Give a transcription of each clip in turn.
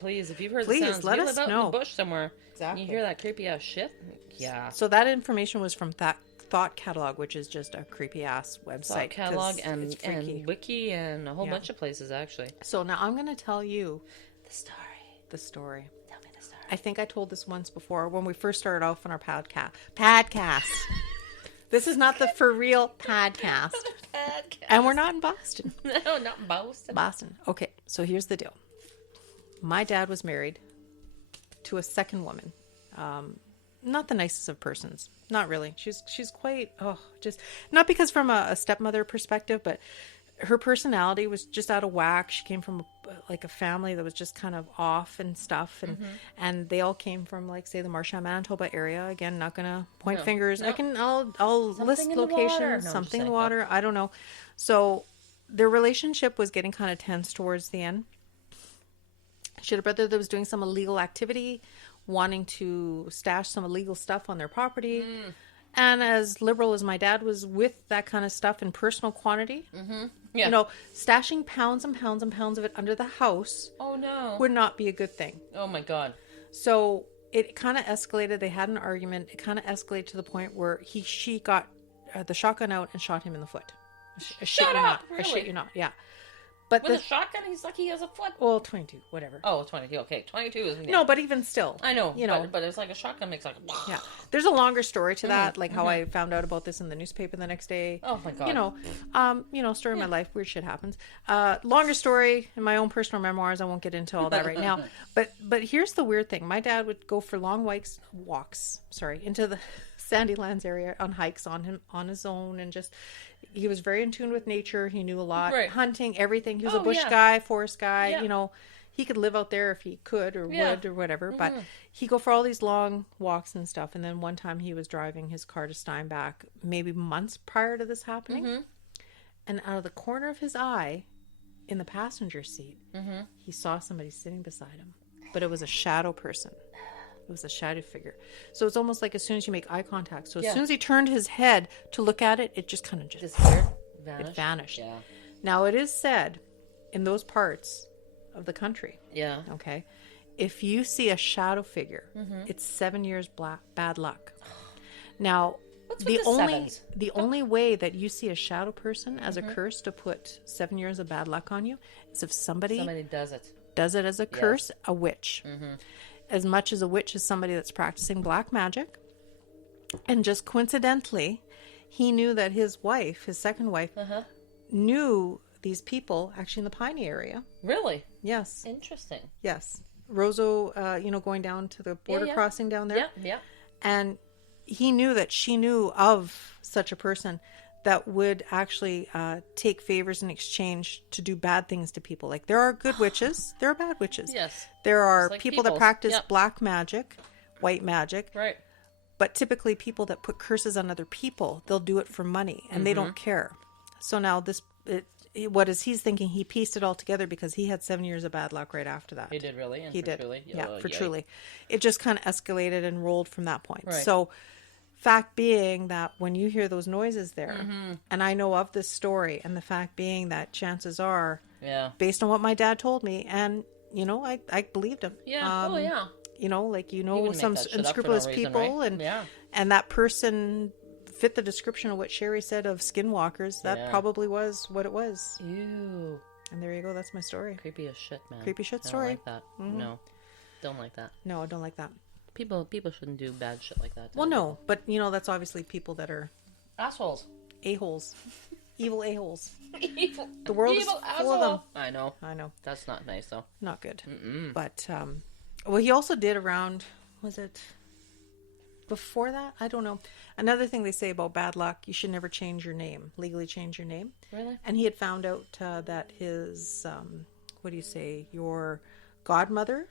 Please, if you've heard please the sounds, let you us live out know. in the bush somewhere. Exactly. And you hear that creepy ass shit? Yeah. So that information was from Thought Catalog, which is just a creepy ass website. Thought Catalog and Wiki and a whole bunch of places, actually. So now I'm going to tell you the story. The story. Tell me the story. I think I told this once before when we first started off on our podcast. This is not the For Real podcast. And we're not in Boston. No, not in Boston. Boston. Okay, so here's the deal. My dad was married to a second woman. Not the nicest of persons. Not really. She's quite, just, not because from a stepmother perspective, but her personality was just out of whack. She came from a family that was just kind of off and stuff. And they all came from, like, say, the Marchand, Manitoba area. Again, not going to point fingers. No. I'll list locations, something in the water. I don't know. So their relationship was getting kind of tense towards the end. She had a brother that was doing some illegal activity, wanting to stash some illegal stuff on their property. And as liberal as my dad was with that kind of stuff in personal quantity, stashing pounds and pounds and pounds of it under the house would not be a good thing. Oh, my God. So it kind of escalated. They had an argument. It kind of escalated to the point where she got the shotgun out and shot him in the foot. Shut up! Really? I shit you not. Yeah. But with a shotgun, he's lucky he has a foot. Well, 22, whatever. Oh, 22. Okay, 22 is... Yeah. No, but even still. I know, but it's like a shotgun makes like... Yeah. There's a longer story to that, like how I found out about this in the newspaper the next day. Oh, my God. Story of my life. Weird shit happens. Longer story in my own personal memoirs. I won't get into all that right now. But here's the weird thing. My dad would go for long walks, into the Sandylands area on hikes on his own, and just... He was very in tune with nature. He knew a lot. Right. Hunting, everything. He was a bush guy, forest guy. Yeah. He could live out there if he could or would or whatever. But he'd go for all these long walks and stuff. And then one time he was driving his car to Steinbach, maybe months prior to this happening. And out of the corner of his eye, in the passenger seat, he saw somebody sitting beside him. But it was a shadow person. It was a shadow figure. So it's almost like as soon as you make eye contact. So as soon as he turned his head to look at it, it just kind of disappeared. It vanished. Yeah. Now it is said in those parts of the country. Yeah. Okay. If you see a shadow figure, it's 7 years bad luck. Now, the only way that you see a shadow person as a curse to put 7 years of bad luck on you is if somebody does it. Does it as a curse, a witch. As much as a witch is somebody that's practicing black magic. And just coincidentally, he knew that his second wife, knew these people actually in the Piney area. Really? Yes. Interesting. Yes. Roseau, going down to the border crossing down there. Yeah. And he knew that she knew of such a person that would actually take favors in exchange to do bad things to people. Like, there are good witches. There are bad witches. Yes. There are people that practice black magic, white magic. Right. But typically people that put curses on other people, they'll do it for money, and they don't care. So now he's thinking, he pieced it all together because he had 7 years of bad luck right after that. He did, really? And he did. Truly? Yeah, for truly. It just kind of escalated and rolled from that point. Right. So... Fact being that when you hear those noises there, and I know of this story, and the fact being that chances are, based on what my dad told me, and, I believed him. Yeah. Some unscrupulous people, reason, right? and that person fit the description of what Sherry said of skinwalkers. That probably was what it was. Ew. And there you go. That's my story. Creepy as shit, man. Creepy shit story. I don't like that. No. Don't like that. No, I don't like that. People shouldn't do bad shit like that. Well, no, but that's obviously people that are assholes, a-holes, evil a-holes. Evil. The world is full of them. I know. That's not nice though. Not good. But he also did around. Was it before that? I don't know. Another thing they say about bad luck: you should never legally change your name. Really? And he had found out that his your godmother,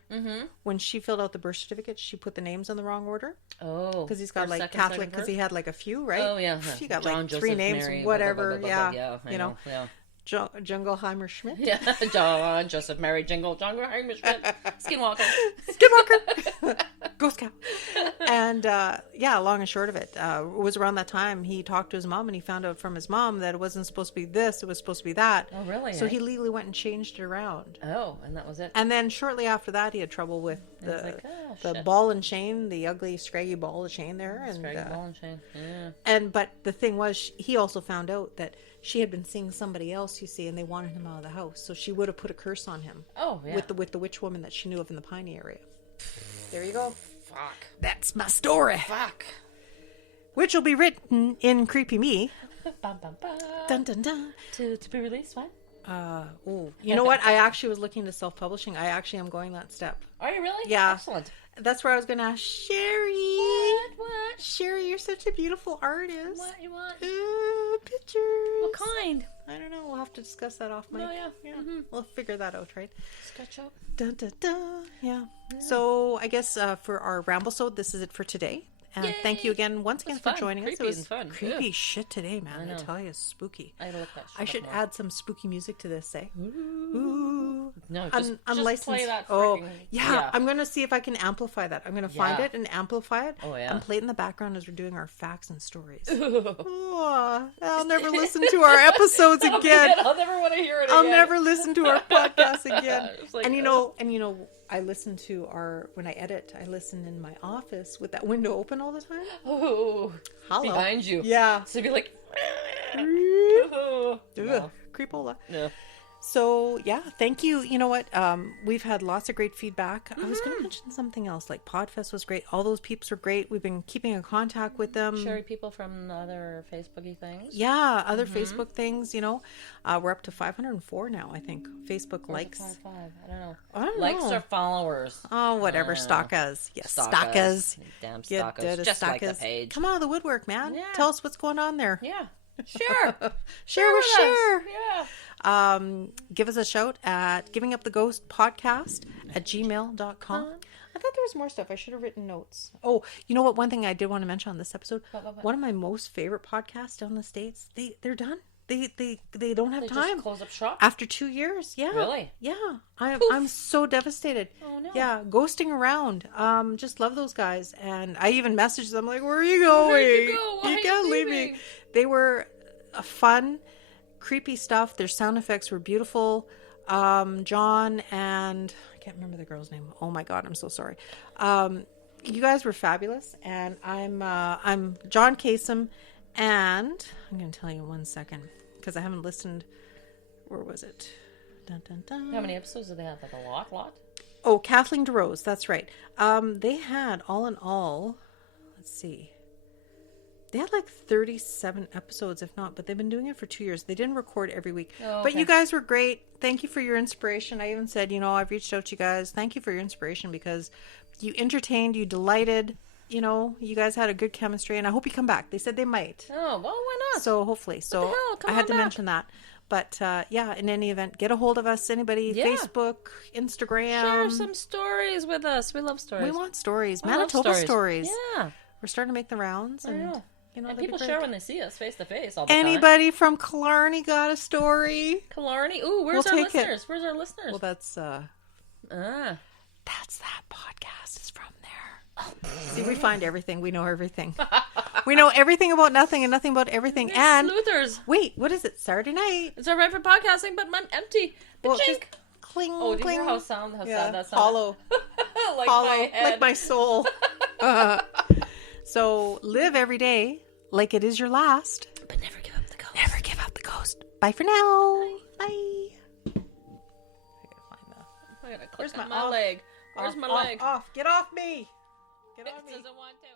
when she filled out the birth certificate, she put the names in the wrong order. Oh, because he's got like Catholic, because he had like a few, right? Oh yeah, he got John, like Joseph, 3 names, Mary, whatever. blah, blah, blah, blah. Jungleheimer Schmidt. Yeah, John, Joseph, Mary, Jingle, Jungleheimer Schmidt, Skinwalker. Ghost cow. And long and short of it, was around that time he talked to his mom and he found out from his mom that it wasn't supposed to be this, it was supposed to be that. Oh, really? So he legally went and changed it around. Oh, and that was it. And then shortly after that, he had trouble with the shit. ball and chain, the ugly, scraggy ball and chain there. And, Scraggy ball and chain. Yeah. But the thing was, he also found out that she had been seeing somebody else, you see, and they wanted him out of the house. So she would have put a curse on him. Oh, yeah. With the witch woman that she knew of in the Piney area. There you go. Fuck. That's my story. Fuck. Which will be written in Creepy Me. Bum, bum, bum. Dun, dun, dun. To be released, what? You know what? I actually was looking to self-publishing. I actually am going that step. Are you really? Yeah. Excellent. That's where I was going to ask Sherry. What? Sherry, you're such a beautiful artist. What you want? Pictures. What kind? I don't know. We'll have to discuss that off mic. Oh, yeah. Mm-hmm. We'll figure that out, right? SketchUp. Dun, dun, dun. Yeah. So I guess for our Ramblesode, this is it for today. And thank you again, once again, for joining us. It was fun. Creepy shit today, man. I tell you, spooky. I gotta look that shit I should up more. add some spooky music to this, eh? Ooh. No, just unlicensed. play that Oh, freaking... yeah. I'm going to see if I can amplify that. I'm going to find Yeah. it and amplify it. Oh, yeah. And play it in the background as we're doing our facts and stories. Oh. Oh, I'll never listen to our episodes again. I'll never want to hear it I'll again. never listen to our podcast again. It's like, and you know, I listen to when I edit, I listen in my office with that window open all the time. Oh, Hello. behind you. Yeah. So you'd be like, Ugh. no. Creepola. No. So yeah, thank you. You know what? We've had lots of great feedback. I was going to mention something else. Like Podfest was great. All those peeps were great. We've been keeping in contact with them. Sherry people from other Facebooky things. Yeah, other Facebook things. You know, we're up to 504 now. I think Facebook likes. 5. I don't know. I don't Likes know. or followers. Oh, whatever. Stalkers. Yes, stalkers. Damn Get stalkers. rid of Just like the stalkers. page. Come out of the woodwork, man. Yeah. Tell us what's going on there. Yeah. Share. Share with Share. Yeah. Give us a shout at givinguptheghostpodcast@gmail.com. I thought there was more stuff. I should have written notes. Oh, you know what? One thing I did want to mention on this episode. What? One of my most favorite podcasts down in the States. They're done. They don't have time. Just close up shop. After 2 years. Yeah. Really? Yeah. I'm so devastated. Oh no. Yeah, ghosting around. Just love those guys. And I even messaged them like, "Where are you going? Where'd you go? Why You are can't you leave leaving?" me." They were fun, creepy stuff. Their sound effects were beautiful. John and I can't remember the girl's name. Oh my god, I'm so sorry. You guys were fabulous, and I'm John Kasem, and I'm going to tell you in 1 second because I haven't listened. Where was it? Dun, dun, dun. How many episodes did they have? Like a lot? Oh, Kathleen DeRose. That's right. They had all in all. Let's see. They had like 37 episodes, if not, but they've been doing it for 2 years. They didn't record every week. Oh, But okay. you guys were great. Thank you for your inspiration. I even said, I've reached out to you guys. Thank you for your inspiration because you entertained, you delighted. You guys had a good chemistry, and I hope you come back. They said they might. Oh, well, why not? So hopefully. So hell? Come I had on to back. mention that. But in any event, get a hold of us. Anybody, Yeah. Facebook, Instagram. Share some stories with us. We love stories. We want stories. I love Manitoba stories. Yeah. We're starting to make the rounds. I And, know. and And that'd be people great. share when they see us face to face all the time. Anybody from Killarney got a story? Killarney. Ooh, where's We'll our take it. listeners? Where's our listeners? Well, that's Ah. that podcast is from there. See, we find everything. We know everything. We know everything about nothing and nothing about everything. It's And sleuthers. wait, what is it? Saturday night. It's all right for podcasting, but I'm empty. Well, Chink. just cling, Oh, do you cling. hear how sad that sounded? Hollow, like hollow, my head. like my soul. So live every day like it is your last. But never give up the ghost. Never give up the ghost. Bye for now. Bye. I gotta find the. I gotta click Where's on my my off? leg. Where's my leg? Off. Get off me. Get It off me. doesn't want to.